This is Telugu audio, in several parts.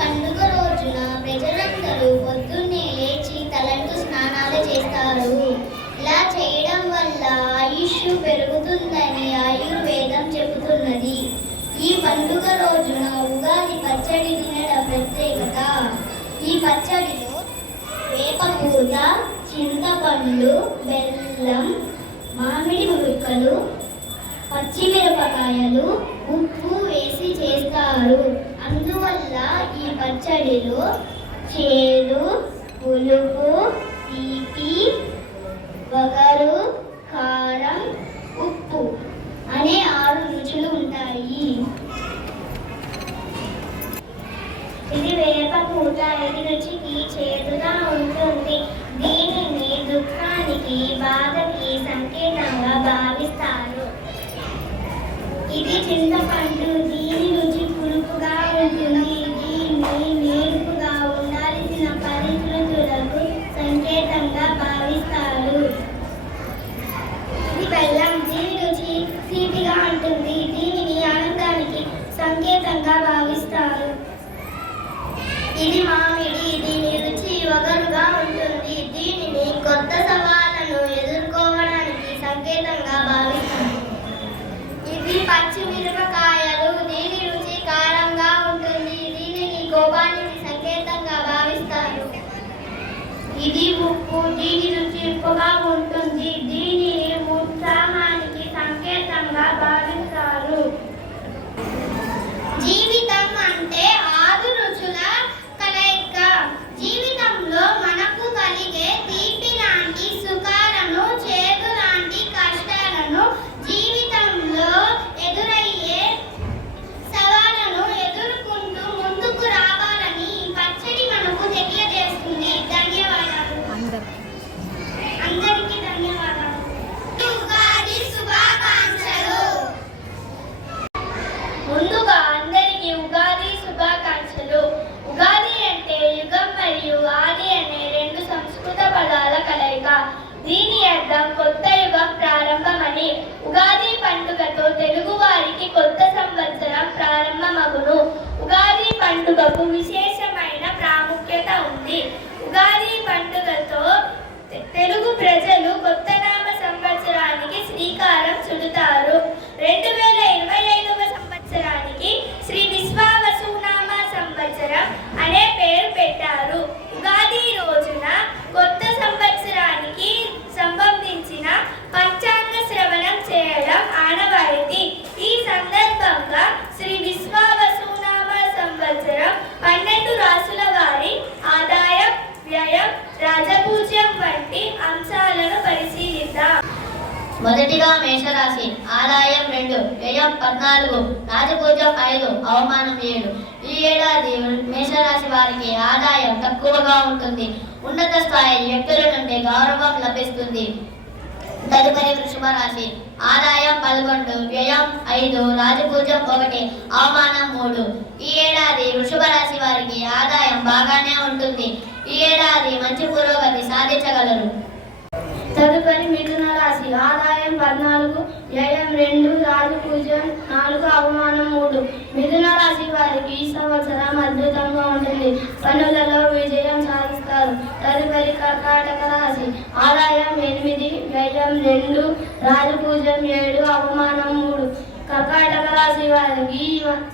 పండుగ రోజున ప్రజలందరూ పొద్దున్నే లేచి తలంటు స్నానాలు చేస్తారు. ఇలా చేయడం వల్ల ఆయుష్ పెరుగుతుందని ఆయుర్వేదం చెబుతున్నది. ఈ పండుగ రోజున ఉగాది పచ్చడి తినడం ప్రత్యేకత. ఈ పచ్చడిలో వేపపూత, చింతపండు, బెల్లం, మామిడి ముక్కలు, పచ్చిమిరపకాయలు, ఉప్పు వేసి చేస్తారు. అందువల్ల ఈ పచ్చడిలో చేదు, పులుపు, తీపి, వగరు, కారం, ఉప్పు అనే 6 రుచులు ఉంటాయి. ఇది వేప పూత. ఇది రుచికి చేదుగా ఉంటుంది. దీనిని దుఃఖానికి, బాధకి సంకేతంగా భావిస్తారు. ఇది చింతపండు. దీని రుచి పులుపుగా ఉంటుంది. దీన్ని నేర్పుగా ఉండాల్సిన పరిస్థితులకు సంకేతంగా భావిస్తారు. ఇది బెల్లం. దీని రుచి తీపిగా ఉంటుంది. దీనిని ఆనందానికి సంకేతంగా భావిస్తారు. ఇది మామిడి. దీని రుచి వగరుగా ఉంటుంది. దీనిని కొత్త సవాళ్లను ఎదుర్కోవడానికి సంకేతంగా భావిస్తారు. ఇది పచ్చిమిరపకాయలు. దీని రుచి కారంగా ఉంటుంది. దీనిని కోపానికి సంకేతంగా భావిస్తారు. ఇది ఉప్పు. దీని రుచి ఉప్పుగా ఉంటుంది. దీనిని ఉత్సాహానికి సంకేతంగా భావిస్తారు. జీవితం అంటే 6 రుచుల కలయిక. జీవితంలో మనకు కలిగే తీపి లాంటి సుఖాలను, చేదు లాంటి కష్టాలను, జీవితంలో ఎదురయ్యే సవాళ్లను ఎదుర్కొంటూ ముందుకు రావాలని ఈ పచ్చడి మనకు తెలియజేస్తుంది. ధన్యవాదాలు. అందరికీ ధన్యవాదాలు. ఉగాది శుభాకాంక్షలు. ముందుగా అందరికీ ఉగాది శుభాకాంక్షలు. ఉగాది అంటే యుగం మరియు ఆది అనే 2 సంస్కృత పదాల కలయిక. దీని అర్థం కొత్త యుగం ప్రారంభమని. ఉగాది పండుగతో తెలుగు వారికి కొత్త సంవత్సరం ప్రారంభమగును. ఉగాది పండుగకు విశేషమైన ప్రాముఖ్యత ఉంది. ఉగాది పండుగతో తెలుగు ప్రజలు కొత్త నామ సంవత్సరానికి శ్రీకారం చుడతారు. 2025వ సంవత్సరానికి శ్రీ విశ్వావసునామ సంవత్సరం అనే పేరు పెట్టారు. ఉగాది రోజున కొత్త సంవత్సరానికి సంబంధించిన పంచాంగ శ్రవణం చేయడం ఆనవాయితీ. ఈ సందర్భంగా శ్రీ విశ్వావసునామ సంవత్సరం 12 రాసుల వారి ఆదాయం, వ్యయం, రాజపూజ్యం వంటి అంశాలను పరిశీలిద్దాం. మొదటిగా మేషరాశి. ఆదాయం 2, వ్యయం 14, రాజపూజ్యం 5, అవమానం 7. ఈ ఏడాది మేషరాశి వారికి ఆదాయం తక్కువగా ఉంటుంది. ఉన్నత స్థాయి వ్యక్తుల నుండి గౌరవం లభిస్తుంది. తదుపరి వృషభ రాశి. ఆదాయం 11, వ్యయం 5, రాజపూజ్యం 1, అవమానం 3. ఈ ఏడాది వృషభ రాశి వారికి ఆదాయం బాగానే ఉంటుంది. ఈ ఏడాది మంచి పురోగతి సాధించగలరు. తదుపరి మిథున రాశి. ఆదాయం 14, వ్యయం 2, రాజపూజ్యం 4, అవమానం 3. మిథున రాశి వారికి ఈ సంవత్సరం అద్భుతంగా ఉంటుంది. పనులలో విజయం సాధిస్తారు. తదుపరి కర్కాటక రాశి. ఆదాయం 8, వ్యయం 2, రాజపూజ్యం 7, అవమానం 3. కర్కాటక రాశి వారికి ఈ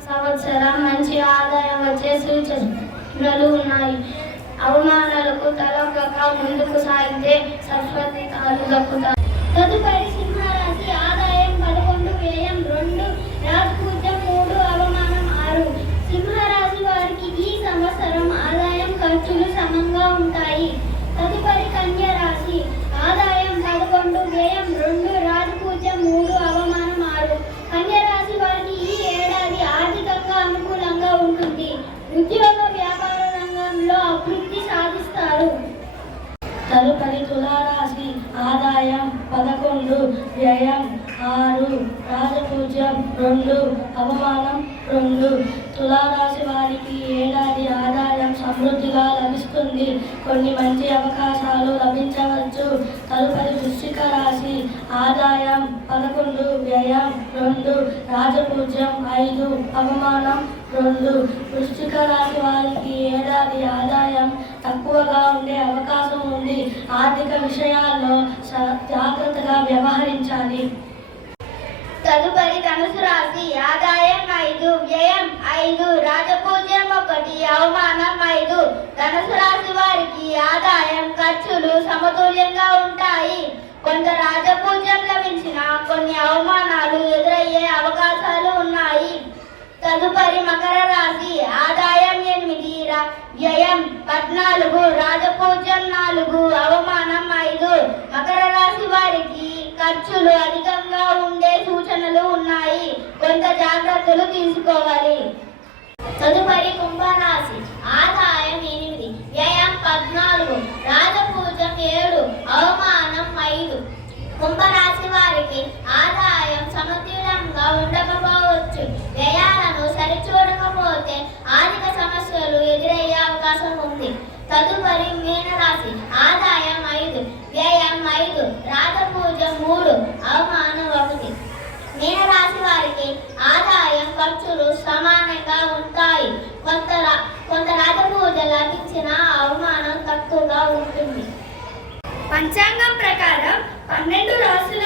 సంవత్సరం మంచి ఆదాయం వచ్చే సూచనలు ఉన్నాయి. అవమానాలకు తలొగ్గక ముందుకు సాగితే సరస్వతి తాలు దక్కుతారు. తదుపరి సింహరాశి. ఆదాయం 11, వ్యయం 2, రాజపూజ్యం 3, అవమానం 6. సింహరాశి వారికి ఈ సంవత్సరం ఆదాయం, ఖర్చులు సమంగా ఉంటాయి. తదుపరి కన్యా రాశి. ఆదాయం 11, వ్యయం 2, రాజపూజ్యం 3, అవమానం 6. కన్యా రాశి వారికి ఈ ఏడాది ఆర్థికంగా అనుకూలంగా ఉంటుంది. ఉద్యోగ వ్యాపార రంగంలో అభివృద్ధి సాధిస్తారు. తదుపరి తులారాశి. ఆదాయం 11, వ్యయం 6, రాజపూజ్యం 2, అవమానం 2. తులారాశి వారికి ఏడాది ఆదాయం సమృద్ధిగా లభిస్తుంది. కొన్ని మంచి అవకాశాలు లభించవచ్చు. తదుపరి వృశ్చిక రాశి. ఆదాయం 11, వ్యయం 2, రాజపూజ్యం 5, అవమానం 2. వృశ్చిక రాశి వారికి ఏడాది ఆదాయం తక్కువగా ఉండే అవకాశం ఉంది. ఆర్థిక విషయాల్లో జాగ్రత్తగా వ్యవహరించాలి. తదుపరి ధనుసు రాశి. ఆదాయం 5, వ్యయం 5, రాజపూజ్యం 1, అవమానం 5. ధనుసు రాశి వారికి ఆదాయం ఖర్చులు సమతుల్యంగా ఉంటాయి. కొంత రాజపూజ్యం లభించిన కొన్ని అవమానాలు ఎదురయ్యే అవకాశాలు ఉన్నాయి. తదుపరి మకర రాశి. ఆదాయం 8, వ్యయం 14, రాజపూజ్యం 4, అవమానం 5. మకర రాశి వారికి ఖర్చులు అధికంగా ఉండే సూచనలు ఉన్నాయి. కొంత జాగ్రత్తలు తీసుకోవాలి. తదుపరి కుంభరాశి. ఆదాయం 8, వ్యయం 14, రాజపూజ్యం 7, అవమానం 5. కుంభరాశి వారికి ఆదాయం సమతుల్యంగా ఉండకపోవచ్చు. వ్యయాలను సరిచూడకపోతే ఆర్థిక సమస్యలు ఎదురయ్యే అవకాశం ఉంది. తదుపరి మీనరాశి. ఆదాయం 5, వ్యయం 5, రాజపూజ్యం 3, అవమానం 1. మీనరాశి వారికి ఆదాయం ఖర్చులు సమానంగా ఉంటాయి. కొంత రాజపూజ లభించిన అవమానం తక్కువగా ఉంటుంది. పంచాంగం ప్రకారం 12 రాశుల